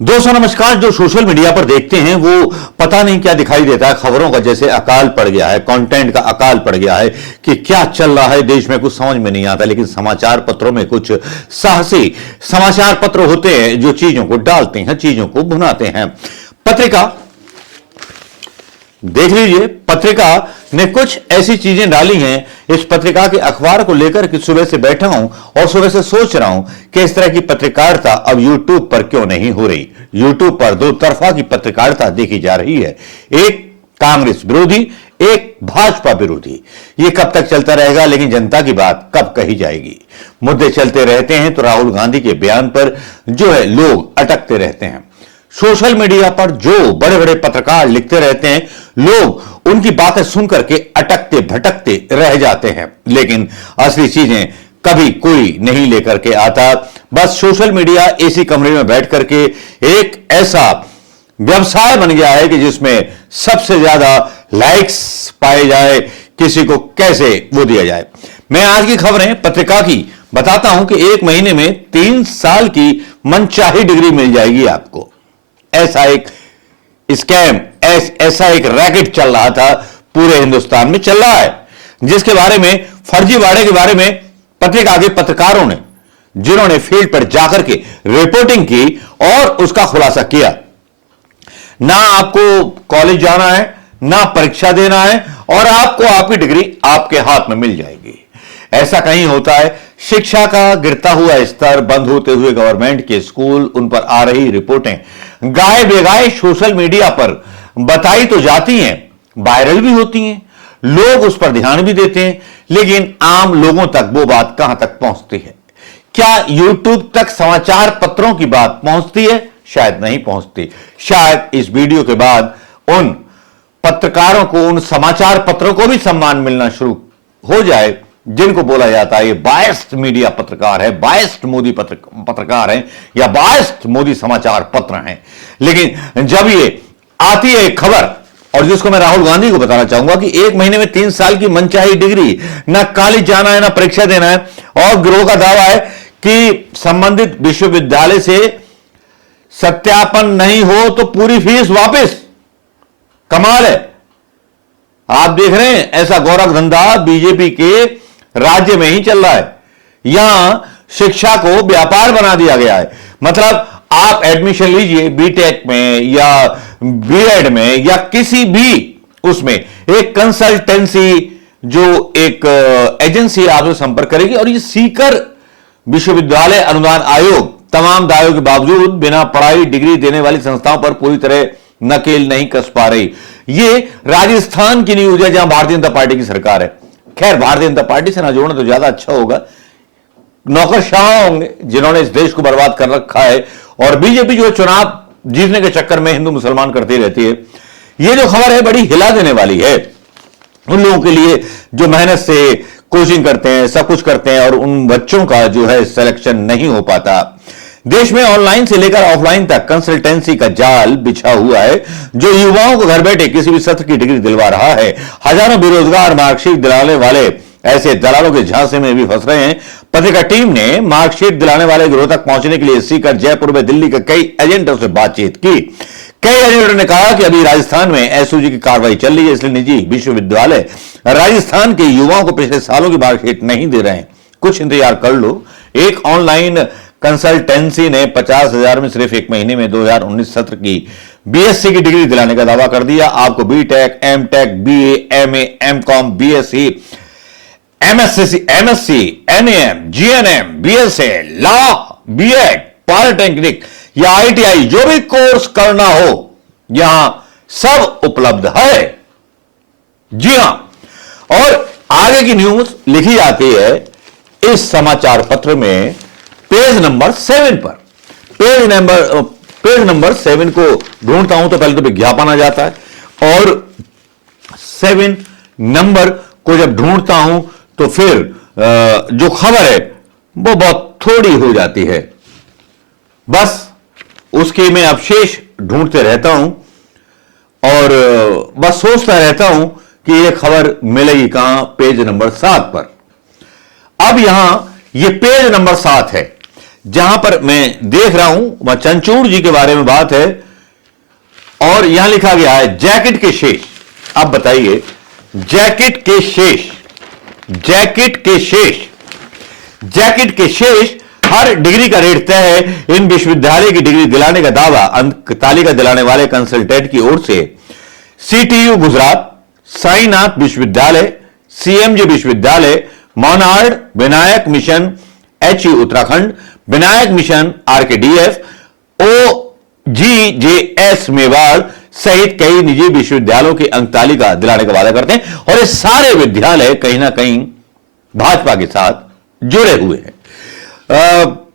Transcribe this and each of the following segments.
दोस्तों नमस्कार। जो सोशल मीडिया पर देखते हैं वो पता नहीं क्या दिखाई देता है, खबरों का जैसे अकाल पड़ गया है, कंटेंट का अकाल पड़ गया है कि क्या चल रहा है देश में कुछ समझ में नहीं आता। लेकिन समाचार पत्रों में कुछ साहसी समाचार पत्र होते हैं जो चीजों को डालते हैं, चीजों को भुनाते हैं। पत्रिका देख लीजिए, पत्रिका ने कुछ ऐसी चीजें डाली हैं। इस पत्रिका के अखबार को लेकर कि सुबह से बैठा हूं और सुबह से सोच रहा हूं कि इस तरह की पत्रकारिता अब यूट्यूब पर क्यों नहीं हो रही। यूट्यूब पर दो तरफा की पत्रकारिता देखी जा रही है, एक कांग्रेस विरोधी, एक भाजपा विरोधी। ये कब तक चलता रहेगा, लेकिन जनता की बात कब कही जाएगी। मुद्दे चलते रहते हैं तो राहुल गांधी के बयान पर जो है लोग अटकते रहते हैं। सोशल मीडिया पर जो बड़े बड़े पत्रकार लिखते रहते हैं, लोग उनकी बातें सुनकर के अटकते भटकते रह जाते हैं, लेकिन असली चीजें कभी कोई नहीं लेकर के आता। बस सोशल मीडिया एसी कमरे में बैठ करके एक ऐसा व्यवसाय बन गया है कि जिसमें सबसे ज्यादा लाइक्स पाए जाए, किसी को कैसे वो दिया जाए। मैं आज की खबरें पत्रिका की बताता हूं कि 1 महीने में 3 साल की मनचाही डिग्री मिल जाएगी आपको। ऐसा एक स्कैम, ऐसा एक रैकेट चल रहा था, पूरे हिंदुस्तान में चल रहा है, जिसके बारे में, फर्जीवाड़े के बारे में पत्रिका के पत्रकारों ने, जिन्होंने फील्ड पर जाकर के रिपोर्टिंग की और उसका खुलासा किया। ना आपको कॉलेज जाना है, ना परीक्षा देना है, और आपको आपकी डिग्री आपके हाथ में मिल जाएगी। ऐसा कहीं होता है? शिक्षा का गिरता हुआ स्तर, बंद होते हुए गवर्नमेंट के स्कूल, उन पर आ रही रिपोर्टें गाए बेगाए सोशल मीडिया पर बताई तो जाती हैं, वायरल भी होती हैं, लोग उस पर ध्यान भी देते हैं, लेकिन आम लोगों तक वो बात कहां तक पहुंचती है? क्या यूट्यूब तक समाचार पत्रों की बात पहुंचती है? शायद नहीं पहुंचती। शायद इस वीडियो के बाद उन पत्रकारों को, उन समाचार पत्रों को भी सम्मान मिलना शुरू हो जाए जिनको बोला जाता है ये बायस्ड मीडिया पत्रकार है, बायस्ड मोदी पत्रकार हैं, या बायस्ड मोदी समाचार पत्र हैं। लेकिन जब ये आती है खबर, और जिसको मैं राहुल गांधी को बताना चाहूंगा कि 1 महीने में 3 साल की मनचाही डिग्री, ना कॉलेज जाना है, ना परीक्षा देना है, और गिरोह का दावा है कि संबंधित विश्वविद्यालय से सत्यापन नहीं हो तो पूरी फीस वापस। कमाल है। आप देख रहे हैं ऐसा गौरव धंधा बीजेपी के राज्य में ही चल रहा है। यहां शिक्षा को व्यापार बना दिया गया है। मतलब आप एडमिशन लीजिए बीटेक में या बीएड में या किसी भी उसमें, एक कंसल्टेंसी जो एक एजेंसी आपसे संपर्क करेगी, और ये सीकर विश्वविद्यालय अनुदान आयोग तमाम दावों के बावजूद बिना पढ़ाई डिग्री देने वाली संस्थाओं पर पूरी तरह नकेल नहीं कस पा रही। ये राजस्थान की न्यूज है, जहां भारतीय जनता पार्टी की सरकार है। खैर, भारतीय जनता पार्टी से ना जोड़ना तो ज्यादा अच्छा होगा। नौकरशाह होंगे जिन्होंने इस देश को बर्बाद कर रखा है, और बीजेपी जो चुनाव जीतने के चक्कर में हिंदू मुसलमान करती रहती है। ये जो खबर है बड़ी हिला देने वाली है उन लोगों के लिए जो मेहनत से कोचिंग करते हैं, सब कुछ करते हैं, और उन बच्चों का जो है सिलेक्शन नहीं हो पाता। देश में ऑनलाइन से लेकर ऑफलाइन तक कंसल्टेंसी का जाल बिछा हुआ है, जो युवाओं को घर बैठे किसी भी सत्र की डिग्री दिलवा रहा है। हजारों बेरोजगार मार्कशीट दिलाने वाले ऐसे दलालों के झांसे में भी फंस रहे हैं। पत्रिका टीम ने मार्कशीट दिलाने वाले गिरोह तक पहुंचने के लिए सीकर, जयपुर में दिल्ली के कई एजेंटों से बातचीत की। कई एजेंटों ने कहा कि अभी राजस्थान में एसओजी की कार्रवाई चल रही है, इसलिए निजी विश्वविद्यालय राजस्थान के युवाओं को पिछले सालों की मार्कशीट नहीं दे रहे हैं। कुछ इंतजार कर लो। एक ऑनलाइन कंसल्टेंसी ने 50,000 में सिर्फ 1 महीने में 2019 सत्र की बीएससी की डिग्री दिलाने का दावा कर दिया। आपको BTech, MTech, BA, MA, MCom, BSc, MSc, MSc, NM, GNM, BSA, law, BEd, polytechnic या आईटीआई, जो भी कोर्स करना हो यहां सब उपलब्ध है। जी हां, और आगे की न्यूज लिखी जाती है इस समाचार पत्र में पेज नंबर 7 पर। पेज नंबर 7 को ढूंढता हूं तो पहले तो विज्ञापन आ जाता है, और 7 नंबर को जब ढूंढता हूं तो फिर जो खबर है वो बहुत थोड़ी हो जाती है। बस उसके मैं अवशेष ढूंढते रहता हूं और बस सोचता रहता हूं कि यह खबर मिलेगी कहां। पेज नंबर 7 पर। अब यहां यह पेज नंबर 7 है, जहां पर मैं देख रहा हूं वह चंचूड़ जी के बारे में बात है और यहां लिखा गया है जैकेट के शेष। अब बताइए, जैकेट के शेष, जैकेट के शेष, जैकेट के शेष, हर डिग्री का रेट तय है। इन विश्वविद्यालय की डिग्री दिलाने का दावा अंक तालिका दिलाने वाले कंसल्टेंट की ओर से सीटीयू गुजरात, साईनाथ विश्वविद्यालय, सीएमजे विश्वविद्यालय, Monad, Vinayak mission HU Uttarakhand, Vinayak mission RKDF, OGJS Mewar सहित कई निजी विश्वविद्यालयों की अंक तालिका दिलाने का वादा करते हैं और ये सारे विद्यालय कहीं ना कहीं भाजपा के साथ जुड़े हुए हैं।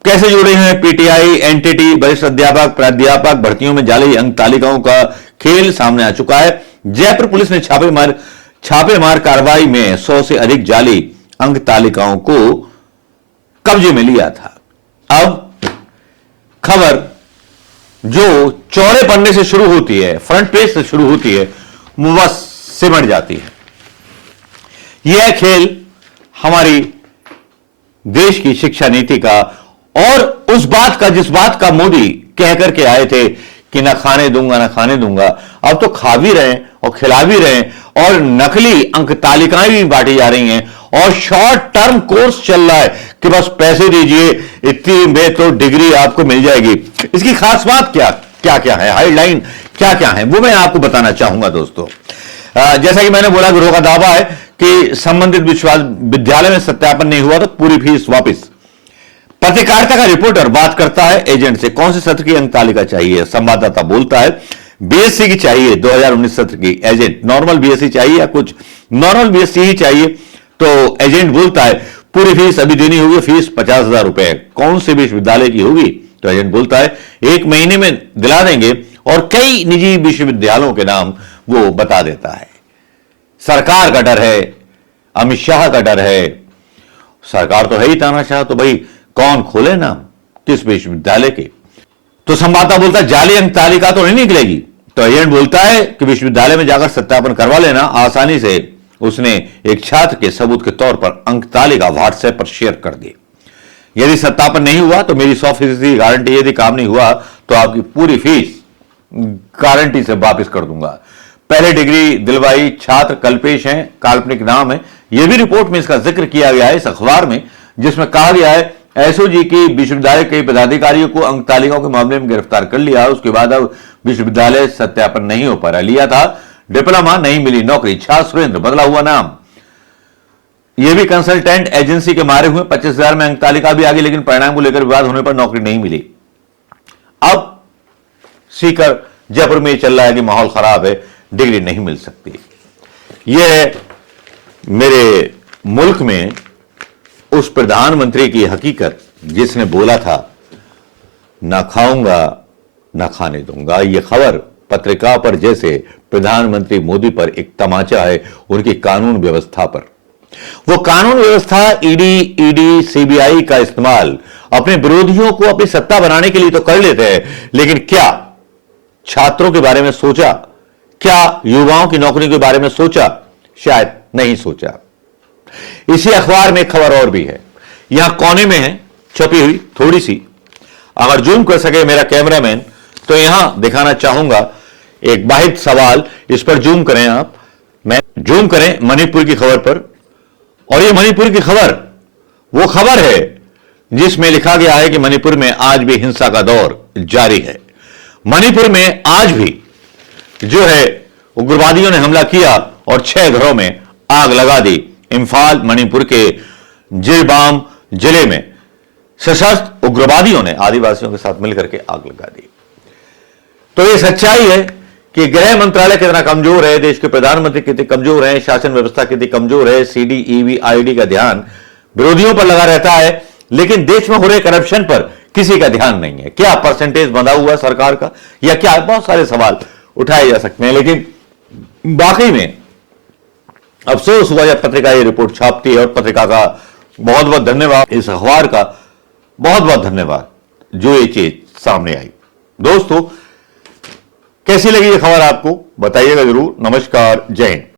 कैसे जुड़े हैं? पीटीआई, एनटीटी, वरिष्ठ अध्यापक, प्राध्यापक भर्तियों में जाली अंक तालिकाओं का खेल सामने आ चुका है। जयपुर पुलिस ने छापेमार कार्रवाई में 100 से अधिक जाली अंक तालिकाओं को कब्जे में लिया था। अब खबर जो चौड़े पन्ने से शुरू होती है, फ्रंट पेज से शुरू होती है, वो बस सिमट जाती है। यह खेल हमारी देश की शिक्षा नीति का और उस बात का जिस बात का मोदी कह करके आए थे कि ना खाने दूंगा ना खाने दूंगा, अब तो खा भी रहे हैं और खिला भी रहे हैं और नकली अंक तालिकाएं भी बांटी जा रही हैं और शॉर्ट टर्म कोर्स चल रहा है कि बस पैसे दीजिए, इतनी में तो डिग्री आपको मिल जाएगी। इसकी खास बात क्या क्या क्या है, हाईलाइन क्या क्या है, वो मैं आपको बताना चाहूंगा दोस्तों। जैसा कि मैंने बोला, गुरु का दावा है कि संबंधित विद्यालय में सत्यापन नहीं हुआ तो पूरी फीस वापस। पत्रकारिता का रिपोर्टर बात करता है एजेंट से, कौन से सत्र की अंक तालिका चाहिए? संवाददाता बोलता है बीएससी की चाहिए, 2019 सत्र की। एजेंट, नॉर्मल बीएससी चाहिए या कुछ नॉर्मल बीएससी ही चाहिए? तो एजेंट बोलता है पूरी फीस अभी देनी होगी, फीस 50,000 रुपए। कौन से विश्वविद्यालय की होगी? तो एजेंट बोलता है 1 महीने में दिला देंगे और कई निजी विश्वविद्यालयों के नाम वो बता देता है। सरकार का डर है, अमित शाह का डर है। सरकार तो है ही तानाशाह, तो भाई कौन खोले नाम किस विश्वविद्यालय के? तो संवाददाता बोलता है जाली अंक तालिका तो नहीं निकलेगी। तो एजेंट बोलता है कि विश्वविद्यालय में जाकर सत्यापन करवा लेना आसानी से। उसने एक छात्र के सबूत के तौर पर अंक तालिका व्हाट्सएप पर शेयर कर दी। यदि सत्यापन नहीं हुआ तो मेरी 100% गारंटी, यदि काम नहीं हुआ तो आपकी पूरी फीस गारंटी से वापस कर दूंगा। पहले डिग्री दिलवाई छात्र कल्पेश हैं, काल्पनिक नाम है। यह भी रिपोर्ट में इसका जिक्र किया गया है इस अखबार में, जिसमें कहा गया है एसओजी की विश्वविद्यालय के पदाधिकारियों को अंक तालिकाओं के मामले में गिरफ्तार कर लिया। उसके बाद अब विश्वविद्यालय सत्यापन नहीं हो पा रहा। लिया था डिप्लोमा, नहीं मिली नौकरी। छात्र सुरेंद्र, बदला हुआ नाम। यह भी कंसल्टेंट एजेंसी के मारे हुए, 25,000 में अंक तालिका भी आ गई, लेकिन परिणाम को लेकर विवाद होने पर नौकरी नहीं मिली। अब सीकर जयपुर में चल रहा है कि माहौल खराब है, डिग्री नहीं मिल सकती। यह मेरे मुल्क में उस प्रधानमंत्री की हकीकत जिसने बोला था ना खाऊंगा ना खाने दूंगा। यह खबर पत्रिका पर जैसे प्रधानमंत्री मोदी पर एक तमाचा है उनकी कानून व्यवस्था पर। वो कानून व्यवस्था ईडी सीबीआई का इस्तेमाल अपने विरोधियों को अपनी सत्ता बनाने के लिए तो कर लेते हैं, लेकिन क्या छात्रों के बारे में सोचा? क्या युवाओं की नौकरी के बारे में सोचा? शायद नहीं सोचा। इसी अखबार में एक खबर और भी है, यहां कोने में है छपी हुई थोड़ी सी, अगर जूम कर सके मेरा कैमरामैन तो यहां दिखाना चाहूंगा एक वाहिद सवाल। इस पर जूम करें आप, मैं जूम करें मणिपुर की खबर पर। और ये मणिपुर की खबर वो खबर है जिसमें लिखा गया है कि मणिपुर में आज भी हिंसा का दौर जारी है। मणिपुर में आज भी जो है उग्रवादियों ने हमला किया और 6 घरों में आग लगा दी। इंफाल मणिपुर के जिलबाम जिले में सशस्त्र उग्रवादियों ने आदिवासियों के साथ मिलकर के आग लगा दी। तो यह सच्चाई है कि गृह मंत्रालय कितना कमजोर है, देश के प्रधानमंत्री कितने कमजोर हैं, शासन व्यवस्था कितनी कमजोर है। सीडी ईवी आईडी का ध्यान विरोधियों पर लगा रहता है, लेकिन देश में हो रहे करप्शन पर किसी का ध्यान नहीं है। क्या परसेंटेज बंधा हुआ सरकार का या क्या? बहुत सारे सवाल उठाए जा सकते हैं, लेकिन बाकी में अफसोस हुआ जब पत्रिका ये रिपोर्ट छापती है। और पत्रिका का बहुत बहुत धन्यवाद, इस अखबार का बहुत बहुत धन्यवाद जो ये चीज सामने आई। दोस्तों कैसी लगी ये खबर आपको बताइएगा जरूर। नमस्कार, जय हिंद।